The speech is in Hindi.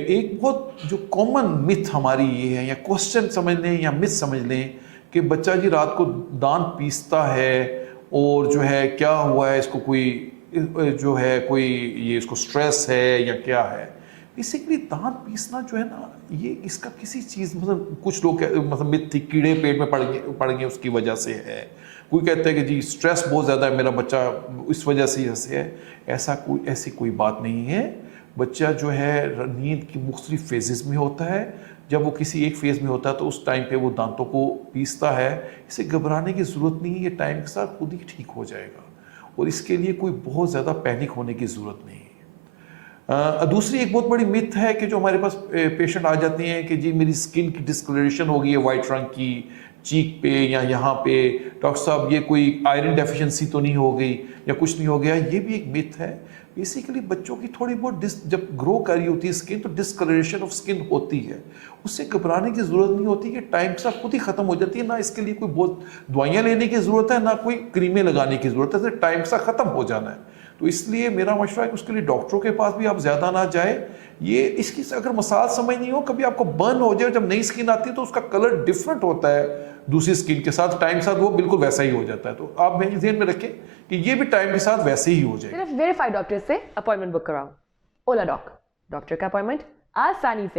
एक बहुत जो कॉमन मिथ हमारी ये है, या क्वेश्चन समझ लें या मिथ समझ लें, कि बच्चा जी रात को दांत पीसता है और जो है क्या हुआ है, इसको कोई जो है कोई ये इसको स्ट्रेस है या क्या है। बेसिकली दांत पीसना जो है ना, ये इसका किसी चीज़ मतलब कुछ लोग मतलब मिथ थी कीड़े पेट में पड़ गए उसकी वजह से है। कोई कहता है कि जी स्ट्रेस बहुत ज़्यादा है मेरा बच्चा, इस वजह से ऐसे है। ऐसी कोई बात नहीं है। बच्चा जो है नींद की मुख्तलिफ फेजेस में होता है। जब वो किसी एक फेज़ में होता है तो उस टाइम पे वो दांतों को पीसता है। इसे घबराने की ज़रूरत नहीं है, ये टाइम के साथ खुद ही ठीक हो जाएगा और इसके लिए कोई बहुत ज़्यादा पैनिक होने की ज़रूरत नहीं है। दूसरी एक बहुत बड़ी मिथ है कि जो हमारे पास पेशेंट आ जाते हैं कि जी मेरी स्किन की डिस्कलरेशन हो गई है वाइट रंग की, चीक पे या यहाँ पे, डॉक्टर साहब ये कोई आयरन डेफिशिएंसी तो नहीं हो गई या कुछ नहीं हो गया। ये भी एक मिथ है। बेसिकली बच्चों की थोड़ी बहुत जब ग्रो कर रही होती है स्किन, तो डिस्कलरेशन ऑफ स्किन होती है। उससे घबराने की ज़रूरत नहीं होती, कि टाइम के साथ खुद ही ख़त्म हो जाती है। ना इसके लिए कोई बहुत दवाइयाँ लेने की ज़रूरत है, ना कोई क्रीमें लगाने की ज़रूरत है, टाइम के साथ ख़त्म हो जाना है। तो इसलिए मेरा मशवरा है कि उसके लिए डॉक्टरों के पास भी आप ज़्यादा ना जाए। ये इसकी अगर मसाल समझ नहीं हो, कभी आपको बर्न हो जाए, जब नई स्किन आती है तो उसका कलर डिफरेंट होता है दूसरी स्किन के साथ, टाइम के साथ वो बिल्कुल वैसा ही हो जाता है। तो आप ध्यान में रखें कि ये भी टाइम के साथ वैसे ही हो जाएगा। सिर्फ वेरीफाइड डॉक्टर से अपॉइंटमेंट बुक कराओ। ओला डॉक, डॉक्टर का अपॉइंटमेंट आसानी से